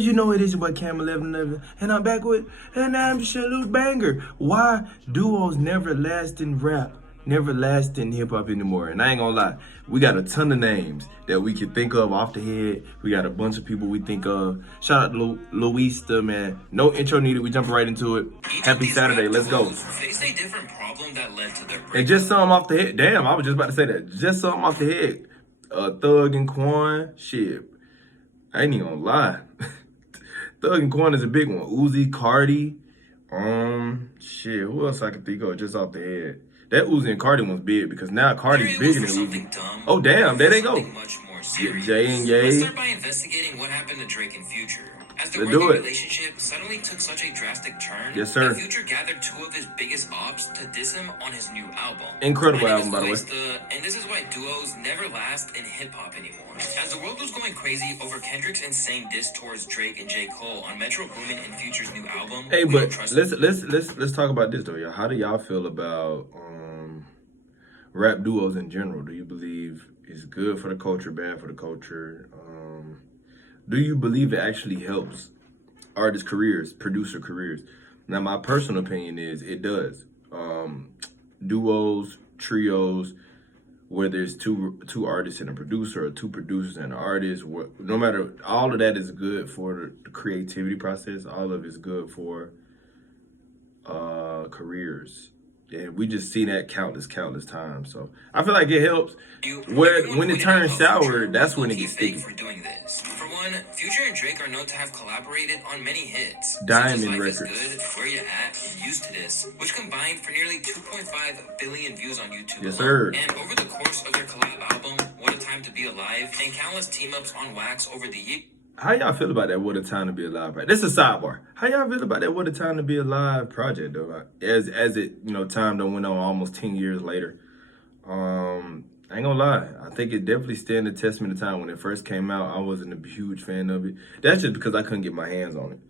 gamers, you know it is your boy Cam 1111, and I'm back with an absolute banger. Why duos never last in rap, never last in hip hop anymore? And I ain't gonna lie, we got a ton of names that we can think of off the head. We got a bunch of people we think of. Shout out to Luista, man. No intro needed. We jumping right into it. Happy Saturday. Let's go. Faced a different problem that led to their And just something off the head. Damn, I was just about to say that. Just something off the head. Thug and Quan, shit. I ain't even gonna lie. Thug and Quan is a big one. Uzi, Cardi, shit. Who else I can think of just off the head? That Uzi and Cardi one's big because now Cardi's bigger than Uzi. Oh damn, there they go. Jay and Ye. Let's start by investigating what happened to Drake and Future. As their Let's do working it. relationship suddenly took such a drastic turn, Yes, sir. that Future gathered two of his biggest ops to diss him on his new album. Incredible My name album, by the way. is Luista, and this is why duos never last in hip-hop anymore. As the world was going crazy over Kendrick's insane diss towards Drake and J. Cole on Metro Boomin and Future's new album, Hey, We but Don't Trust let's talk about this though, y'all. How do y'all feel about rap duos in general? Do you believe it's good for the culture, bad for the culture? Do you believe it actually helps artist careers, producer careers? Now, my personal opinion is it does. Duos, trios, where there's two artists and a producer, or two producers and an artist, no matter, all of that is good for the creativity process. All of it's good for careers. And we just see that countless times. So I feel like it helps. When it turns sour, that's when it gets sticky. For doing this. For one, Future and Drake are known to have collaborated on many hits. Diamond Such as Life Is Records. Good, Where You At, and Used to This, which combined for nearly 2.5 billion views on YouTube. Yes, alone. sir. And over the course of their collab album, What a Time to Be Alive, and countless team-ups on Wax over the years. How y'all feel about that What a Time to Be Alive project? This is a sidebar. How y'all feel about that What a Time to Be Alive project though? As it, time done went on almost 10 years later. I ain't gonna lie. I think it definitely stand the testament of time. When it first came out, I wasn't a huge fan of it. That's just because I couldn't get my hands on it.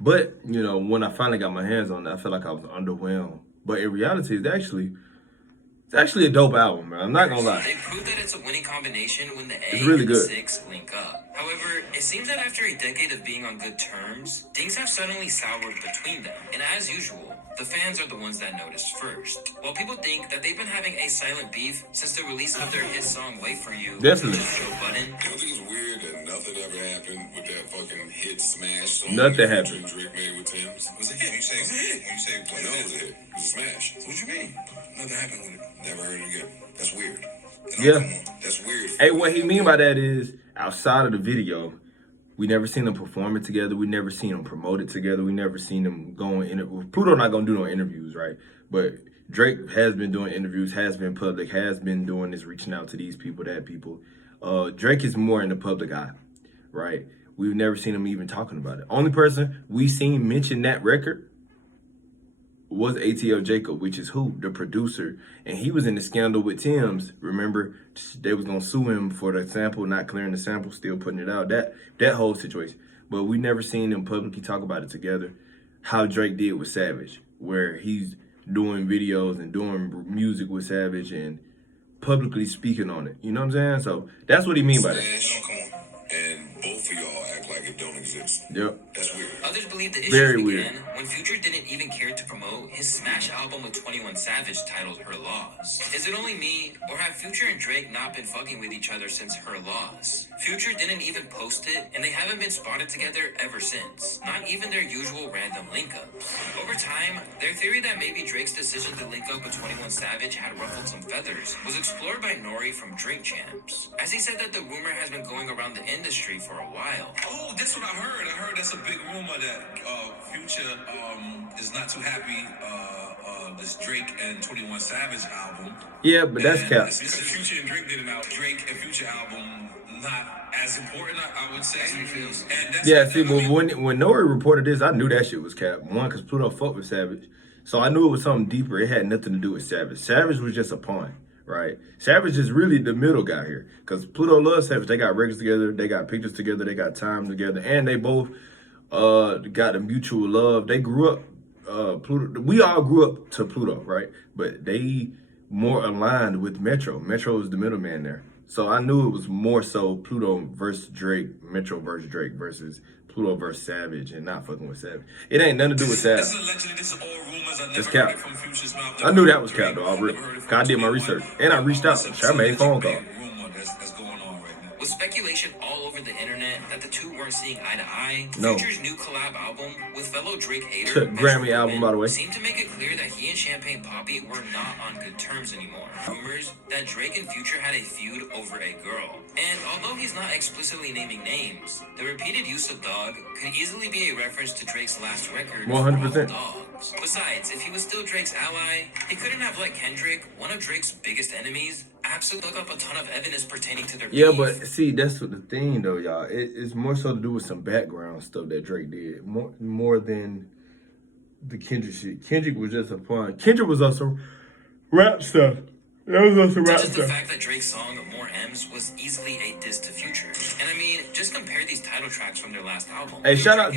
But, when I finally got my hands on it, I felt like I was underwhelmed. But in reality, it's actually a dope album, man. I'm not gonna lie. They proved that it's a winning combination when the A It's really and the good. 6 link up. However, it seems that after a decade of being on good terms, things have suddenly soured between them. And as usual, the fans are the ones that notice first. While people think that they've been having a silent beef since the release of their hit song Wait For You, Definitely. Joe Budden, I think it's weird that nothing ever happened with that fucking hit smash song Nothing that happened. Drake made with Tim. It was a hit. You say it was a hit. You say what? No, it was a hit. It was a smash. What you mean? Nothing happened with it. Never heard it again. That's weird. Yeah. That's weird. Hey, what he mean by that is, outside of the video, we never seen them perform it together. We never seen them promote it together. We never seen them go in. Pluto not gonna do no interviews, right? But Drake has been doing interviews, has been public, has been doing this, reaching out to these people, that people. Drake is more in the public eye, right? We've never seen him even talking about it. Only person we seen mention that record was ATL Jacob, which is who? The producer. And he was in the scandal with Tim's. Remember, they was gonna sue him for the sample, not clearing the sample, still putting it out. That whole situation. But we never seen them publicly talk about it together. How Drake did with Savage, where he's doing videos and doing music with Savage and publicly speaking on it. You know what I'm saying? So that's what he mean by that. Smash, come on. And both of y'all act like it don't exist. Yep. That's weird. others believe the Very issue weird. began when Future didn't even care to promote his smash album with 21 Savage titled Her Loss. Is it only me, or have Future and Drake not been fucking with each other since Her Loss? Future didn't even post it, and they haven't been spotted together ever since. Not even their usual random link-ups. Over time, their theory that maybe Drake's decision to link up with 21 Savage had ruffled some feathers was explored by Nori from Drink Champs, as he said that the rumor has been going around the industry for a while. Oh, that's what I heard. I heard that's a big rumor that Future is not too happy this Drake and 21 Savage album. Yeah, but that's And cap. it's because Future and Drake did an album. Drake and Future album not as important, I would say. And that's Yeah, see, but when Nori reported this, I knew that shit was cap. One, because Pluto fucked with Savage. So I knew it was something deeper. It had nothing to do with Savage. Savage was just a pawn, right? Savage is really the middle guy here. Because Pluto loves Savage. They got records together. They got pictures together. They got time together. And they both got a mutual love. They grew up, Pluto. We all grew up to Pluto, right? But they more aligned with Metro. Metro is the middleman there. So I knew it was more so Pluto versus Drake, Metro versus Drake versus Pluto versus Savage, and not fucking with Savage. It ain't nothing to do with Savage. This is allegedly, this is all rumors. I never It's heard cap. it from Future's mouth. I knew that was cap, though. I Never heard it from God did my 21. research. And I reached out. I made a phone call. Rumor that's going on right now. With speculation all over the internet that the two weren't seeing eye to eye, No. Future's new collab album with fellow Drake hater Grammy Metro album, by the way. seemed to make it clear that he and Champagne Poppy were not on good terms anymore. Rumors that Drake and Future had a feud over a girl. And although he's not explicitly naming names, the repeated use of dog could easily be a reference to Drake's last record, 100%. Dogs. Besides, if he was still Drake's ally, he couldn't have let Kendrick, one of Drake's biggest enemies, absolutely dug up a ton of evidence pertaining to their Yeah, beef. but see, that's what the thing though, y'all. It's more so to do with some background stuff that Drake did, more than the Kendrick shit. Kendrick was just a fun. Kendrick was on some rap stuff. That was on some rap Such as the stuff. fact that Drake's song More M's was easily a diss to Future. And I mean, just compare these title tracks from their last album. Hey, shout out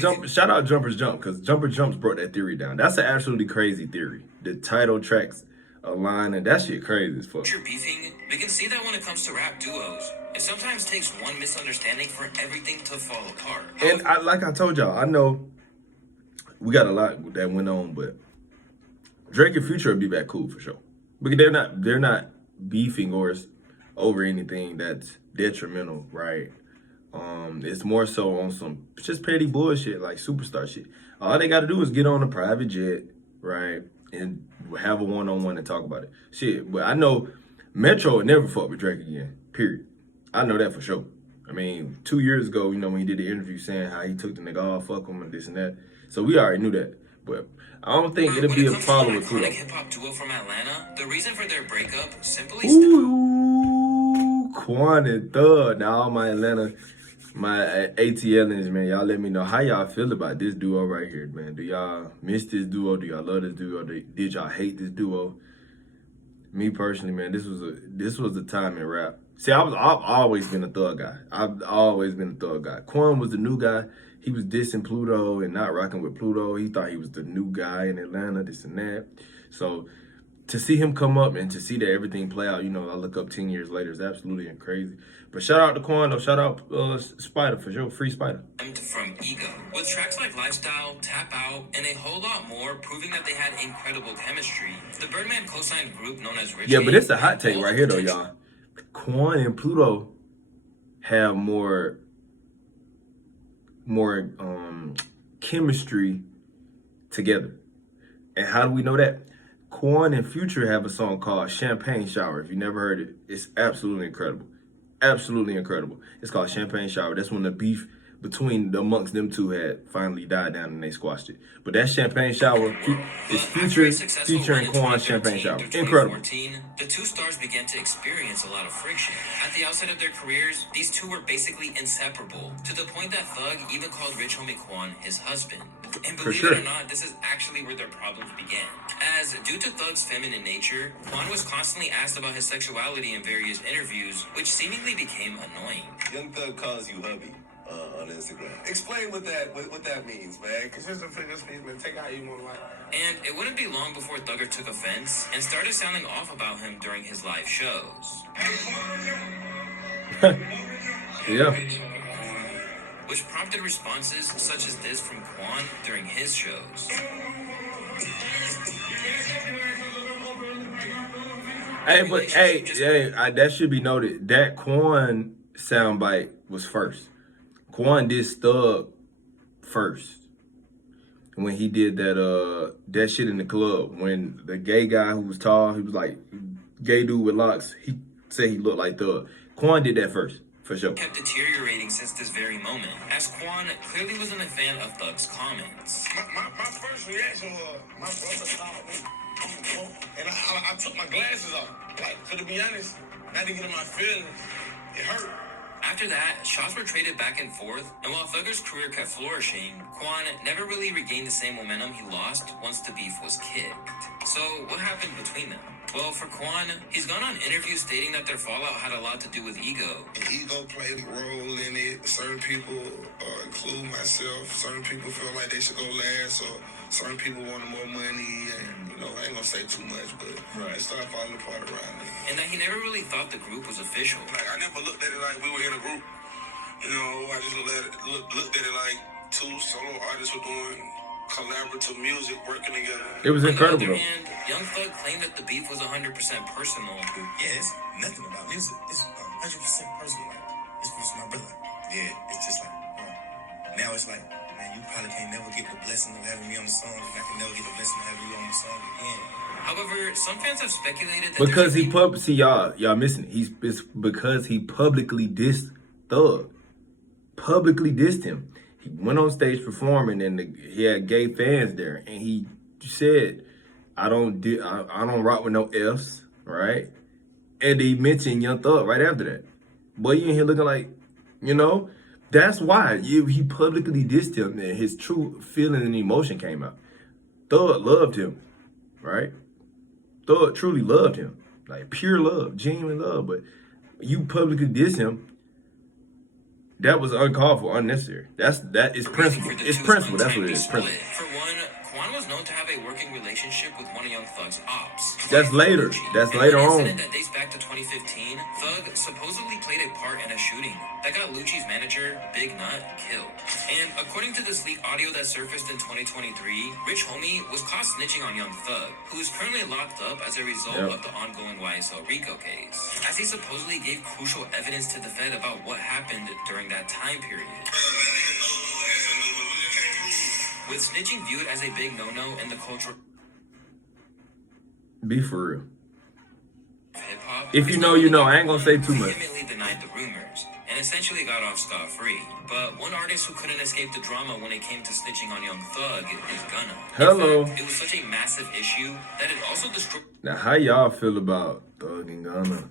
Jumpers Jump, because Jumper Jumps brought that theory down. That's an absolutely crazy theory. The title tracks align, and that shit crazy as fuck. Future beefing, we can see that when it comes to rap duos, it sometimes takes one misunderstanding for everything to fall apart. And like I told y'all, I know we got a lot that went on, but Drake and Future will be back cool for sure. Because they're not beefing or over anything that's detrimental, right? It's more so on some just petty bullshit like superstar shit. All they got to do is get on a private jet, right, and have a one-on-one and talk about it. Shit, but I know Metro would never fuck with Drake again. Period. I know that for sure. I mean, 2 years ago, when he did the interview saying how he took the nigga off, fuck him, and this and that. So we already knew that. But I don't think it'll be a problem with Pluto. When it comes to an iconic hip-hop duo from Atlanta, the reason for their breakup simply stemmed Ooh, Quan and Thug. Now, all my ATLers, man, y'all let me know how y'all feel about this duo right here, man. Do y'all miss this duo? Do y'all love this duo? Did y'all hate this duo? Me personally, man, this was a time in rap. See, I've always been a Thug guy. I've always been a Thug guy. Quan was the new guy. He was dissing Pluto and not rocking with Pluto. He thought he was the new guy in Atlanta, this and that. So to see him come up and to see that everything play out, I look up 10 years later, is absolutely crazy. But shout out to Quan, though. Shout out Spider for sure. Free Spider. from Ego, with tracks like Lifestyle, Tap Out, and a whole lot more proving that they had incredible chemistry. The Birdman co-signed group known as Rich. Yeah, but it's a hot take right here, though, y'all. Quan and Pluto have more chemistry together. And how do we know that? Quan and Future have a song called Champagne Shower. If you never heard it, it's absolutely incredible. Absolutely incredible. It's called Champagne Shower. That's when the beef amongst them two had finally died down and they squashed it. But that Champagne Shower is featuring Quan's Champagne Shower. Incredible. The two stars began to experience a lot of friction. At the outset of their careers, these two were basically inseparable, to the point that Thug even called Rich Homie Quan his husband. And believe it or not, this is actually where their problems began. As due to Thug's feminine nature, Quan was constantly asked about his sexuality in various interviews, which seemingly became annoying. Young Thug calls you hubby on Instagram. Explain what that means, man. Because here's the thing, this means, man, take out you want to like. And it wouldn't be long before Thugger took offense and started sounding off about him during his live shows. Yeah. Which prompted responses such as this from Quan during his shows. That should be noted. That Quan soundbite was first. Quan did Thug first. When he did that shit in the club, when the gay guy who was tall, he was like gay dude with locks, he said he looked like Thug. Quan did that first, for sure. Kept deteriorating since this very moment, as Quan clearly wasn't a fan of Thug's comments. My first reaction was, my brother called me, and I took my glasses off. Like, to be honest, not to get in my feelings, it hurt. After that, shots were traded back and forth, and while Thugger's career kept flourishing, Quan never really regained the same momentum he lost once the beef was kicked. So, what happened between them? Well, for Quan, he's gone on interviews stating that their fallout had a lot to do with ego. Ego played a role in it. Certain people include myself. Certain people feel like they should go last, or certain people wanted more money, and you know, I ain't gonna say too much, but it started falling apart around me. And that he never really thought the group was official. Like, I never looked at it like we were in a group. You know, I just looked at it like two solo artists were doing collaborative music, working together. It was incredible, On the though. other hand, Young Thug claimed that the beef was 100% personal. Yeah, it's nothing about music. It's 100% personal. Like, it's just my brother. Yeah, it's just like, now it's like, man, you probably can't never get the blessing of having me on the song, and I can never get the blessing of having you on the song again. However, some fans have speculated that Because there's a see y'all missing it. It's because he publicly dissed Thug. Publicly dissed him. He went on stage performing, and he had gay fans there, and he said, "I don't rock with no Fs," right? And he mentioned Young Thug right after that. Boy, you in here looking like, you know, that's why he publicly dissed him, and his true feeling and emotion came out. Thug loved him, right? Thug truly loved him, like pure love, genuine love. But you publicly diss him. That was uncalled for, unnecessary. That is principle. It's principle. That's what it is. Principle. For one, Quan was known to have a working relationship with one of Young Thug's ops. That's later. That's later In an on. incident that dates back to 2015, Thug supposedly played a part in a shooting that got Lucci's manager, Big Nut, killed. And according to this leaked audio that surfaced in 2023, Rich Homie was caught snitching on Young Thug, who is currently locked up as a result of the ongoing YSL RICO case, as he supposedly gave crucial evidence to the Fed about what happened during that time period. With snitching viewed as a big no-no in the culture Be for real. of hip-hop, If you know, you know. I ain't gonna say too much. vehemently denied the rumors and essentially got off scot-free. But one artist who couldn't escape the drama when it came to snitching on Young Thug is Gunna. Hello. In fact, it was such a massive issue that it also destroyed Now, how y'all feel about Thug and Gunna?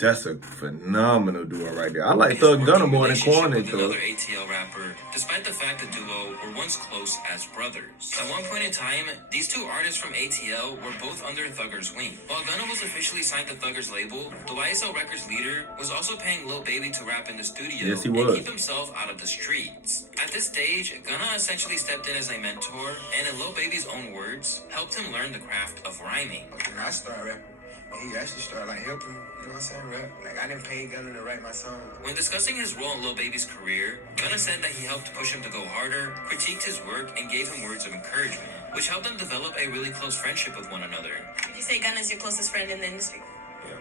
That's a phenomenal duo right there. I like his Thug and Gunna working more than relationship Quan and with another Thug. ATL rapper, despite the fact the duo were once close as brothers. At one point in time, these two artists from ATL were both under Thugger's wing. While Gunna was officially signed to Thugger's label, the YSL Records leader was also paying Lil Baby to rap in the studio Yes, he and was. keep himself out of the streets. At this stage, Gunna essentially stepped in as a mentor, and in Lil Baby's own words, helped him learn the craft of rhyming. And I started rapping, and he actually started like helping, you know what I'm saying, rap. Like, I didn't pay Gunna to write my song. When discussing his role in Lil Baby's career, Gunna said that he helped push him to go harder, critiqued his work, and gave him words of encouragement, which helped them develop a really close friendship with one another. Would you say Gunna's your closest friend in the industry? Yeah,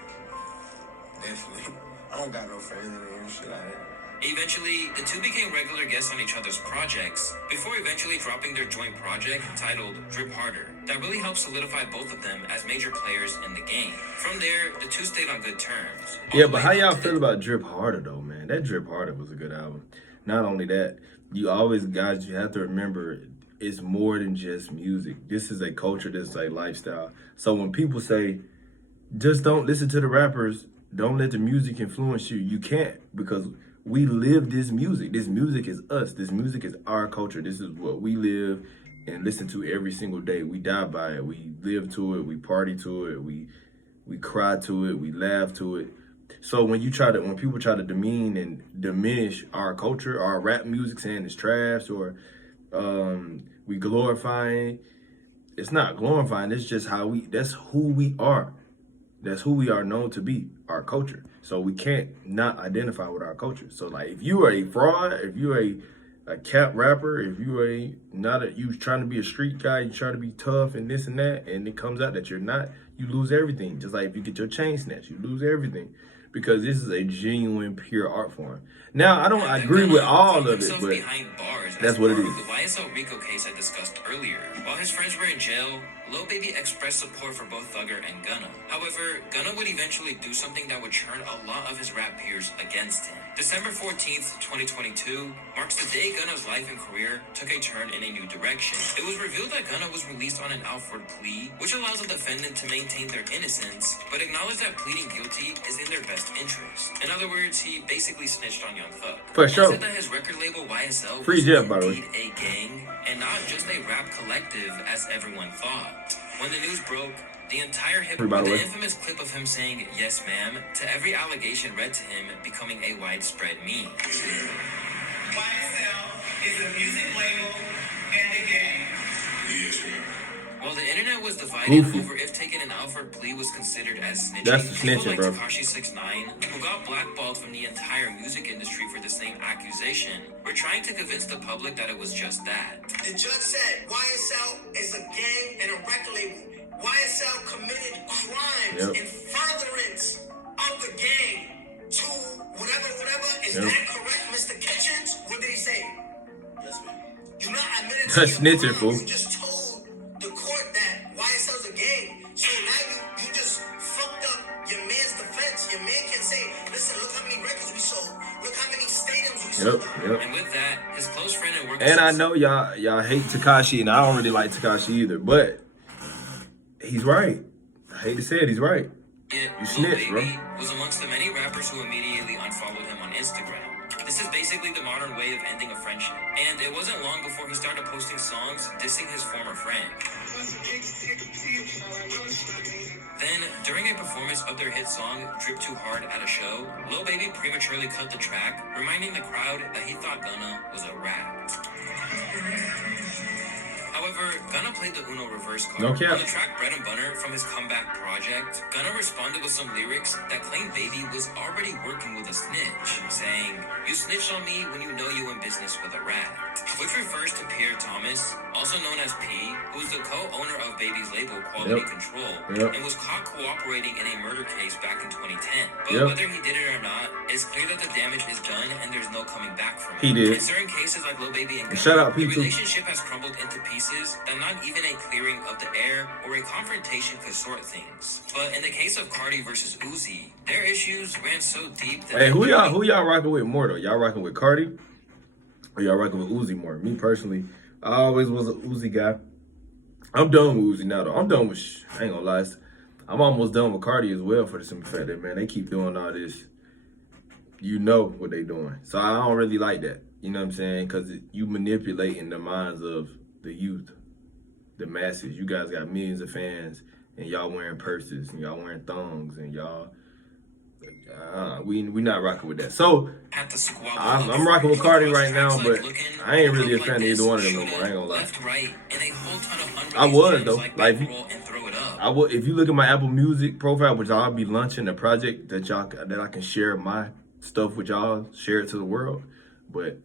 definitely. I don't got no friends in the industry like that. Eventually, the two became regular guests on each other's projects, before eventually dropping their joint project titled Drip Harder, that really helped solidify both of them as major players in the game. From there, the two stayed on good terms. Yeah, but how y'all feel about Drip Harder, though, man? That Drip Harder was a good album. Not only that, you always, guys, you have to remember, it's more than just music. This is a culture, this is a lifestyle. So when people say, just don't listen to the rappers, don't let the music influence you, you can't, because we live this music. This music is us. This music is our culture. This is what we live and listen to every single day. We die by it. We live to it. We party to it. We cry to it. We laugh to it. So when people try to demean and diminish our culture, our rap music, saying it's trash or we glorifying, it's not glorifying. It's just that's who we are. That's who we are known to be, our culture. So we can't not identify with our culture. So like, if you are a fraud, if you're a cap rapper, if you you trying to be a street guy, you trying to be tough and this and that, and it comes out that you're not, you lose everything. Just like if you get your chain snatched, you lose everything. Because this is a genuine, pure art form. Now, I don't agree with all of it, but that's what it is. The YSL RICO case I discussed earlier. While his friends were in jail, Lil Baby expressed support for both Thugger and Gunna. However, Gunna would eventually do something that would turn a lot of his rap peers against him. December 14th, 2022 marks the day Gunna's life and career took a turn in a new direction. It was revealed that Gunna was released on an Alford plea, which allows the defendant to maintain their innocence, but acknowledge that pleading guilty is in their best interest. In other words, he basically snitched on Young Thug. For He sure. said that his record label YSL Free was Jeff, by the way. indeed a gang and not just a rap collective as everyone thought. When the news broke, the entire By the way. infamous clip of him saying "yes, ma'am" to every allegation read to him becoming a widespread meme. YSL was divided Goofy. over if taking an Alfred plea was considered as snitching. That's the People snitching, like bro. Tekashi 6ix9ine, who got blackballed from the entire music industry for the same accusation, were trying to convince the public that it was just that. The judge said YSL is a gang and a record label. YSL committed crimes in furtherance of the gang to whatever. Is that correct, Mr. Kitchens? What did he say? Yes, ma'am. You not admitted to That's your snitching, crime. fool. You just told the court that YSL's a gang. So now you just fucked up your man's defense. Your man can say, listen, look how many records we sold. Look how many stadiums we sold. And with that, his close friend and work And I know y'all hate Tekashi, and I don't really like Tekashi either, but he's right. I hate to say it, he's right. You snitch, bro. Was amongst the many rappers who immediately unfollowed him on Instagram. This is basically the modern way of ending a friendship. And it wasn't long before he started posting songs dissing his former friend. Then, during a performance of their hit song, Drip Too Hard at a show, Lil Baby prematurely cut the track, reminding the crowd that he thought Gunna was a rat. However, Gunna played the Uno reverse card. No cap. On the track Bread and Butter from his comeback project, Gunna responded with some lyrics that claimed Baby was already working with a snitch, saying, "You snitched on me when you know you in business with a rat," which refers to Pierre Thomas, also known as P, who is the co-owner of Baby's label Quality Control, and was caught cooperating in a murder case back in 2010. But whether he did it or not, it's clear that the damage is done and there's no coming back from it. He did. In certain cases like Lil Baby and Gunna, Shout out the P too. relationship has crumbled into pieces that not even a clearing of the air or a confrontation could sort things. But in the case of Cardi versus Uzi, their issues ran so deep that Hey, who y'all rocking with more though? Y'all rocking with Cardi? Or y'all rocking with Uzi more? Me personally, I always was an Uzi guy. I'm done with Uzi now though. I'm done with I ain't gonna lie. I'm almost done with Cardi as well for the simple fact that, man, they keep doing all this. You know what they doing. So I don't really like that. You know what I'm saying? Because you manipulating the minds of the youth, the masses. You guys got millions of fans, and y'all wearing purses, and y'all wearing thongs, and y'all, we not rocking with that. So I'm rocking with Cardi right now, but I ain't really a fan of either one of them no more. I ain't gonna lie. I was though. Like I would, if you look at my Apple Music profile, which I'll be launching a project that I can share my stuff with y'all, share it to the world. But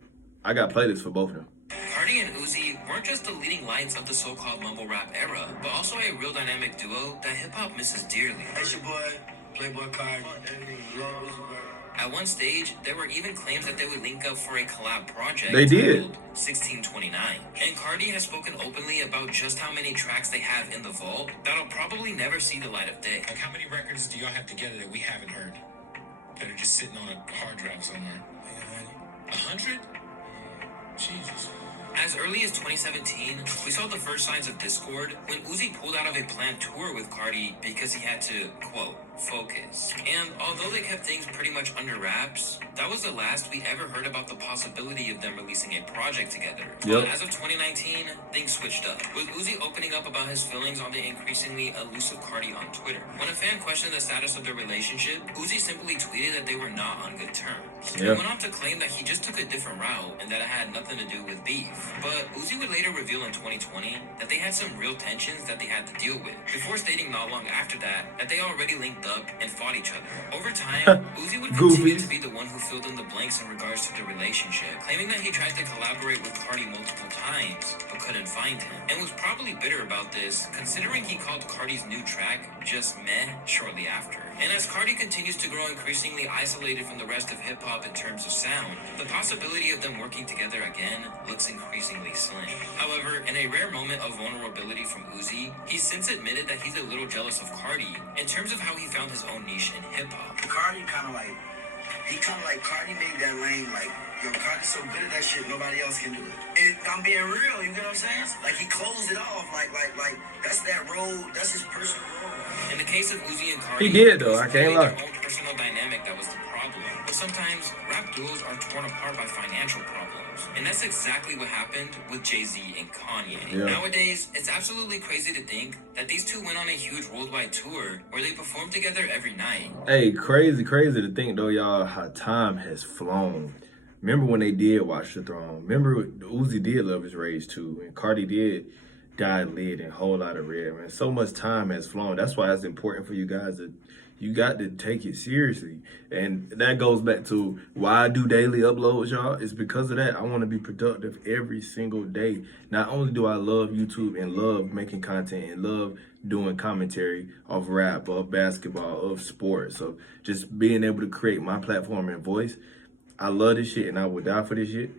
I got playlists for both of them. Cardi and Uzi weren't just the leading lights of the so-called mumble rap era, but also a real dynamic duo that hip-hop misses dearly. It's your boy, Playboy Cardi. At one stage, there were even claims that they would link up for a collab project. They did. Titled 1629. And Cardi has spoken openly about just how many tracks they have in the vault that'll probably never see the light of day. Like, how many records do y'all have together that we haven't heard? That are just sitting on a hard drive somewhere? 100? Jesus. As early as 2017, we saw the first signs of discord when Uzi pulled out of a planned tour with Cardi because he had to, quote, focus. And although they kept things pretty much under wraps, that was the last we ever heard about the possibility of them releasing a project together. But as of 2019, things switched up, with Uzi opening up about his feelings on the increasingly elusive Cardi on Twitter. When a fan questioned the status of their relationship, Uzi simply tweeted that they were not on good terms. He went on to claim that he just took a different route and that it had nothing to do with beef. But Uzi would later reveal in 2020 that they had some real tensions that they had to deal with, before stating not long after that they already linked up and fought each other. Over time, Uzi would continue to be the one who filled in the blanks in regards to the relationship, claiming that he tried to collaborate with Cardi multiple times, but couldn't find him, and was probably bitter about this, considering he called Cardi's new track just meh shortly after. And as Cardi continues to grow increasingly isolated from the rest of hip-hop in terms of sound, the possibility of them working together again looks increasingly slim. However, in a rare moment of vulnerability from Uzi, he's since admitted that he's a little jealous of Cardi in terms of how he found his own niche in hip-hop. Cardi Cardi made that lane like, yo, Cardi's so good at that shit, nobody else can do it. And I'm being real, you get what I'm saying? Like, he closed it off, like, that's that road, that's his personal road. In the case of Uzi and Cardi, He did though, it was I can't really lie. their own personal dynamic that was the problem. But sometimes, rap duos are torn apart by financial problems. And that's exactly what happened with Jay-Z and Kanye. Nowadays, it's absolutely crazy to think that these two went on a huge worldwide tour where they performed together every night. Hey, crazy to think though, y'all, how time has flown. Remember when they did Watch the Throne? Remember Uzi did Love Is Rage too, and Cardi did dyed lid and whole lot of red, man. So much time has flown. That's why it's important for you guys to you got to take it seriously. And that goes back to why I do daily uploads, y'all. It's because of that. I want to be productive every single day. Not only do I love YouTube and love making content and love doing commentary of rap, of basketball, of sports, of just being able to create my platform and voice. I love this shit and I would die for this shit.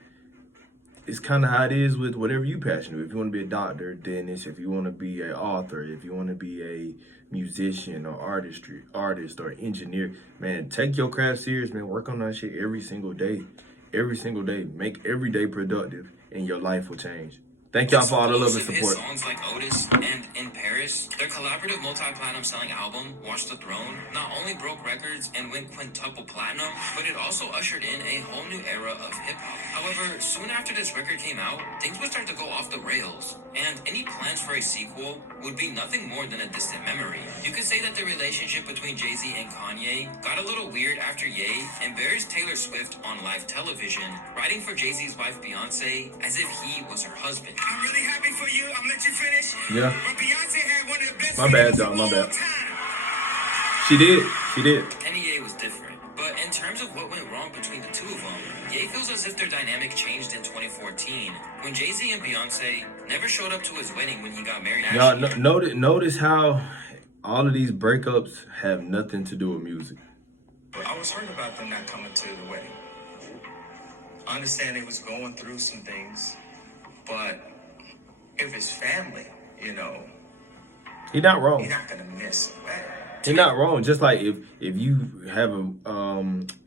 It's kind of how it is with whatever you passionate with. If you want to be a doctor, dentist, if you want to be an author, if you want to be a musician or artist or engineer, man, take your craft serious, man. Work on that shit every single day. Every single day. Make every day productive and your life will change. Thank y'all for all the love and support. Songs like Otis and In Paris, their collaborative multi-platinum selling album, Watch the Throne, not only broke records and went quintuple platinum, but it also ushered in a whole new era of hip-hop. However, soon after this record came out, things would start to go off the rails, and any plans for a sequel would be nothing more than a distant memory. You could say that the relationship between Jay-Z and Kanye got a little weird after Ye embarrassed Taylor Swift on live television, writing for Jay-Z's wife Beyonce as if he was her husband. I'm really happy for you. I'm gonna let you finish. Yeah. But Beyonce had one of the best My bad, videos y'all. of My all bad. time. She did. She did. And Ye was different. But in terms of what went wrong between the two of them, Ye feels as if their dynamic changed in 2014 when Jay-Z and Beyonce never showed up to his wedding when he got married. Y'all notice how all of these breakups have nothing to do with music. I was hurt about them not coming to the wedding. I understand they was going through some things, but if it's family, you know, He's not wrong. you're not gonna miss a wedding. You're not wrong. Just like if you have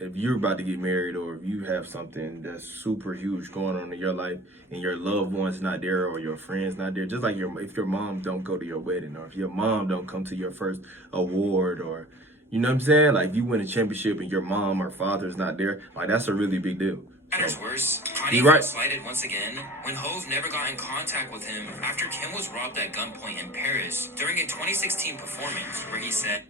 if you're about to get married or if you have something that's super huge going on in your life and your loved one's not there or your friend's not there, just like if your mom don't go to your wedding or if your mom don't come to your first award or, you know what I'm saying? Like if you win a championship and your mom or father's not there, like that's a really big deal. Matters worse, Kanye You're right. felt slighted once again when Hove never got in contact with him after Kim was robbed at gunpoint in Paris during a 2016 performance where he said,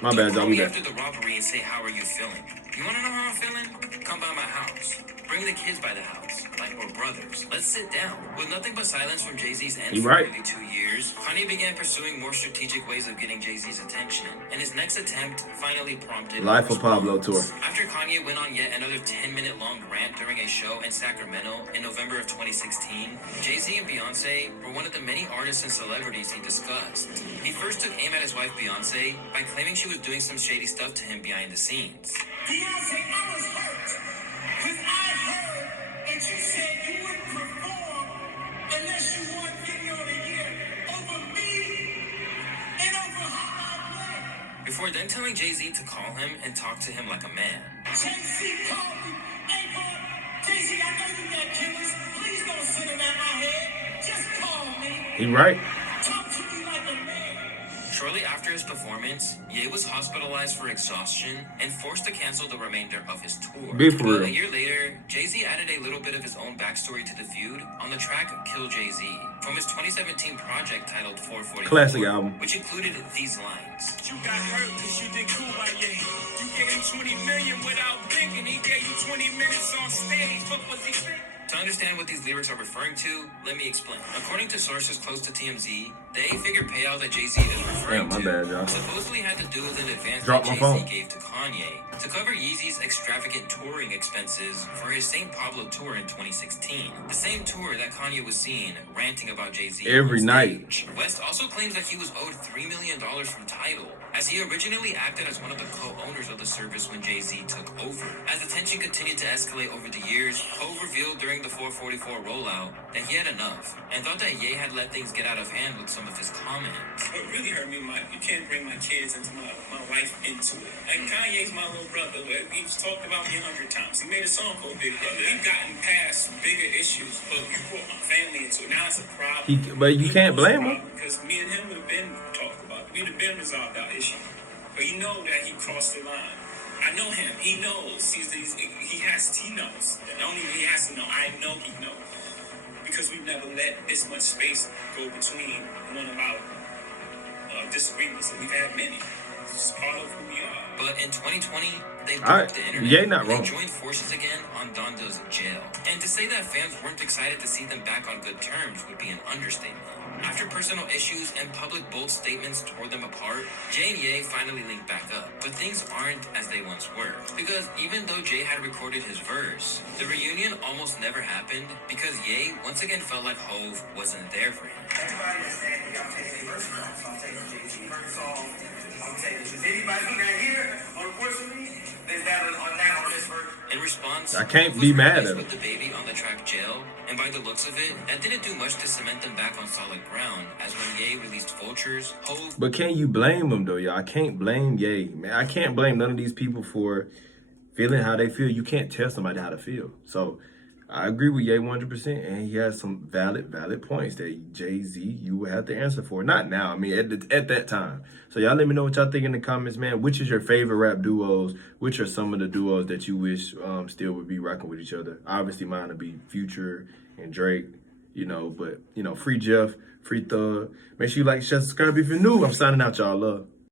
My bad, "Don't call y'all, me we after the robbery and say, how are you feeling? You want to know how I'm feeling? Come by my house. Bring the kids by the house, like we're brothers. Let's sit down." With nothing but silence from Jay-Z's end You for right. nearly 2 years, Kanye began pursuing more strategic ways of getting Jay-Z's attention, and his next attempt finally prompted Life of Pablo tour. after Kanye went on yet another 10-minute-long rant during a show in Sacramento in November of 2016, Jay-Z and Beyonce were one of the many artists and celebrities he discussed. He first took aim at his wife Beyonce by claiming she was doing some shady stuff to him behind the scenes. Beyonce, I was hurt. Because I heard that you said you wouldn't perform unless you won Video of the Year over me and over how I play. Before then telling Jay-Z to call him and talk to him like a man. Jay-Z called me. Hey, boy, Jay-Z, I know you got killers. Please don't send them at my head. Just call me. He right. Talk to me like a man. Shortly after his performance, Ye was hospitalized for exhaustion and forced to cancel the remainder of his tour. Be for But real. a year later, Jay-Z added a little bit of his own backstory to the feud on the track Kill Jay-Z from his 2017 project titled 444, Classic album. which included these lines. You got hurt because you did cool by Ye. You gave him 20 million without thinking. He gave you 20 minutes on stage. What was he saying? To understand what these lyrics are referring to, let me explain. According to sources close to TMZ, the 8-figure payout that Jay-Z is referring Damn, my bad, y'all. supposedly had to do with an advance Drop that my phone. Jay-Z gave to Kanye to cover Yeezy's extravagant touring expenses for his St. Pablo tour in 2016. The same tour that Kanye was seen ranting about Jay-Z Every on night. stage. West also claims that he was owed $3 million from Tidal, as he originally acted as one of the co-owners of the service when Jay-Z took over. As the tension continued to escalate over the years, Hove revealed during the 444 rollout that he had enough and thought that Ye had let things get out of hand with some of his comments. What really hurt me, you can't bring my kids into my wife into it. Like Kanye's my little brother. He's talked about me 100 times. He made a song called Big Brother. We've gotten past bigger issues, but you brought my family into it. Now it's a problem. But you can't blame him. Because me and him would have been talked about. We'd have been resolved our issue. But you know that he crossed the line. I know him. He knows. He knows. Not only he has to know, I know he knows. Because we've never let this much space go between one of our disagreements, and we've had many. It's part of who we are. But in 2020, they broke Alright, the internet. Ye not They wrong. joined forces again on Donda's jail. And to say that fans weren't excited to see them back on good terms would be an understatement. After personal issues and public bold statements tore them apart, Jay and Ye finally linked back up. But things aren't as they once were. Because even though Jay had recorded his verse, the reunion almost never happened because Ye once again felt like Hove wasn't there for him. Everybody is saying, I'm taking the verse off. I'm taking Jay-Z verse off. I'm taking this. Anybody who got here, unfortunately, is that on this verse. In response, I can't Hov be was mad replaced at with the baby on the track Jail, and by the looks of it, that didn't do much to cement them back on solid ground, as when Ye released Vultures, Hov But can you blame them though, y'all? I can't blame Ye, man. I can't blame none of these people for feeling how they feel. You can't tell somebody how to feel. So I agree with Ye 100%, and he has some valid points that Jay-Z, you will have to answer for. Not now, I mean, at that time. So y'all let me know what y'all think in the comments, man. Which is your favorite rap duos? Which are some of the duos that you wish still would be rocking with each other? Obviously, mine would be Future and Drake, but, free Jeff, free Thug. Make sure you like, share, subscribe if you're new. I'm signing out, y'all. Love.